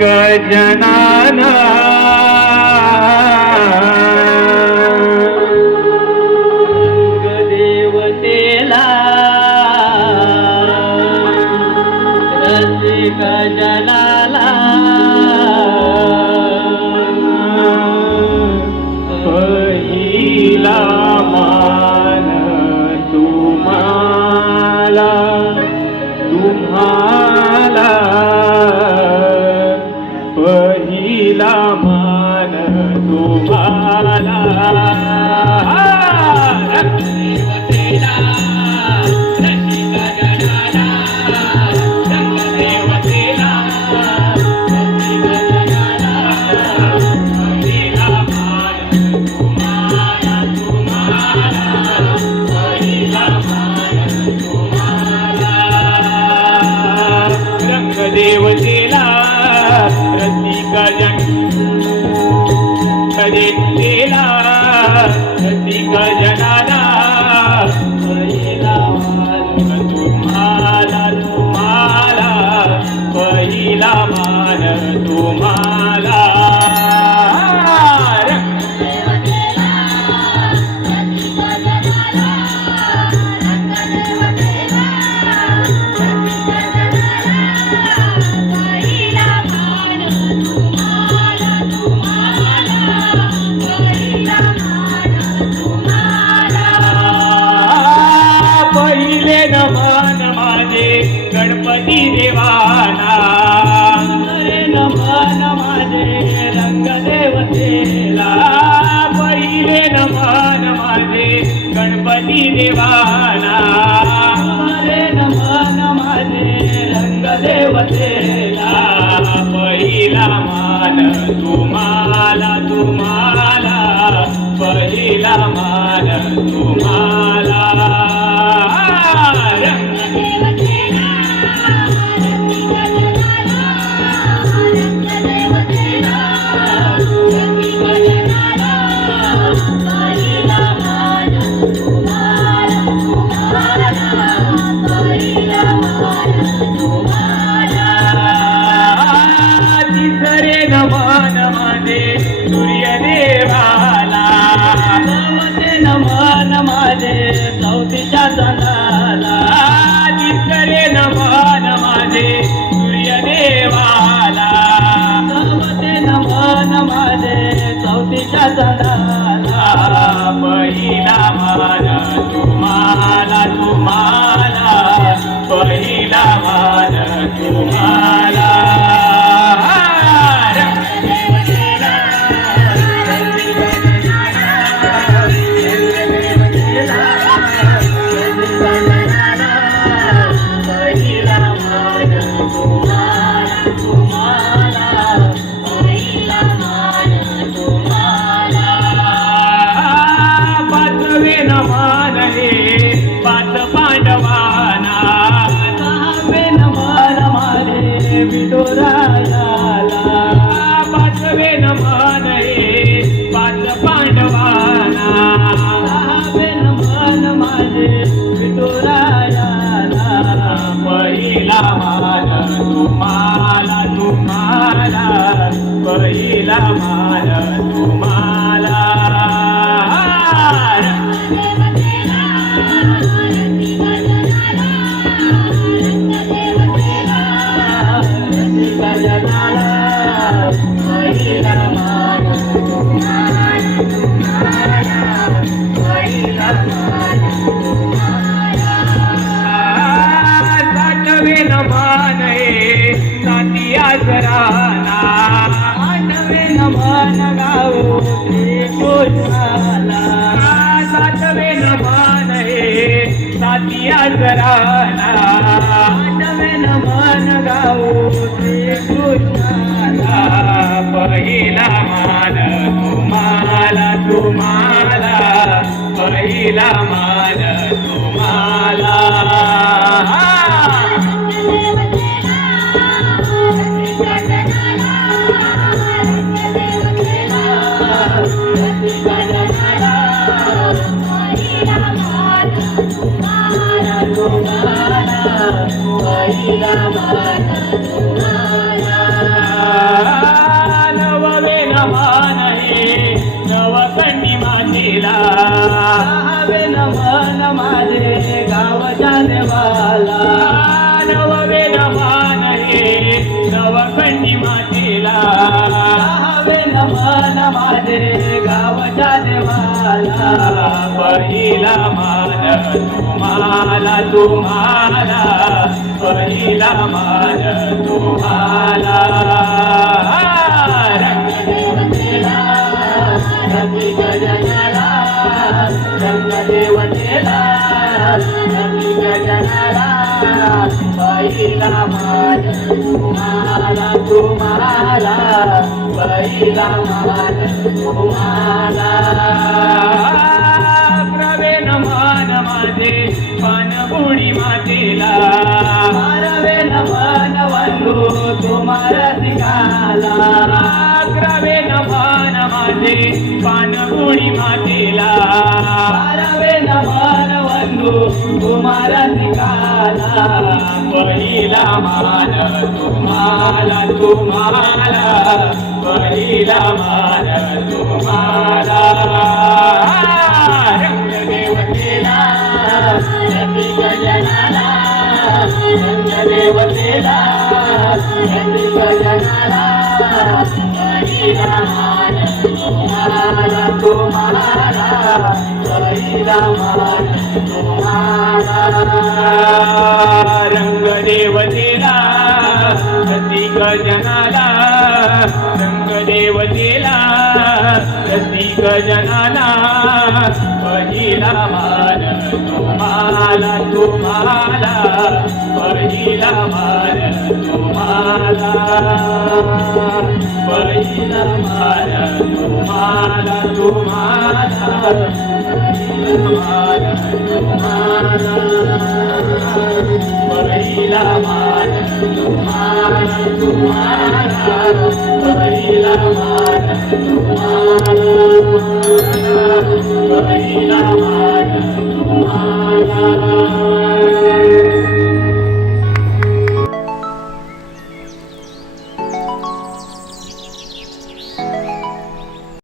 रसिक जनाना देवतेला रसिक जनाला पहिला मान तुम्हाला तुम्हाला पहिले नमन माझे गणपती देवाना नमन माझे रंग देवतेला पहिले नमन माझे गणपती देवाना रे नमन माझे रंग देवतेला पहिला मान तुम्हाला तुम्हाला. पहिला मान चौथीच्या सणाला पहिला मान हे पाच पांडवाना. सहावे नमन माझे विठुरायाला. पहिला मान तुम्हाला तुम्हाला. पहिला मान तुम्हाला सातिया आठवे नमन सातवे नमान हे सातिया जराना आठवे नमन गावो पहिला मान तुम्हाला तुम्हाला. पहिला मान Thank you. तुम्हाला तुम्हाला पहिला मान तुम्हाला. पहिला मान तुम्हाला तुम्हाला. पहिला मान तुम्हाला. मान माझे पानबुडी मातेला. मारवे नमन वंदू तुम्हाला शिकाला प्रवेन मान माझे पानबुडी मातेला. मारवे नमन वंदू तुम्हाला शिकाला पहिला मान तुम्हाला तुम्हाला. पहिला मान तुम्हाला. रंगिक रंगदेवतेला रंगिक जनाला. पहिला मान तुम्हाला तुम्हाला पहिला तुम्हाला. तुम्हाला तुम्हाला पहिला मान तुम्हाला. पहिला मान तुम्हाला तुम्हाला. पहिला मान तुम्हाला तुम्हाला. पहिला मान तुम्हाला पहिला मान तुम्हाला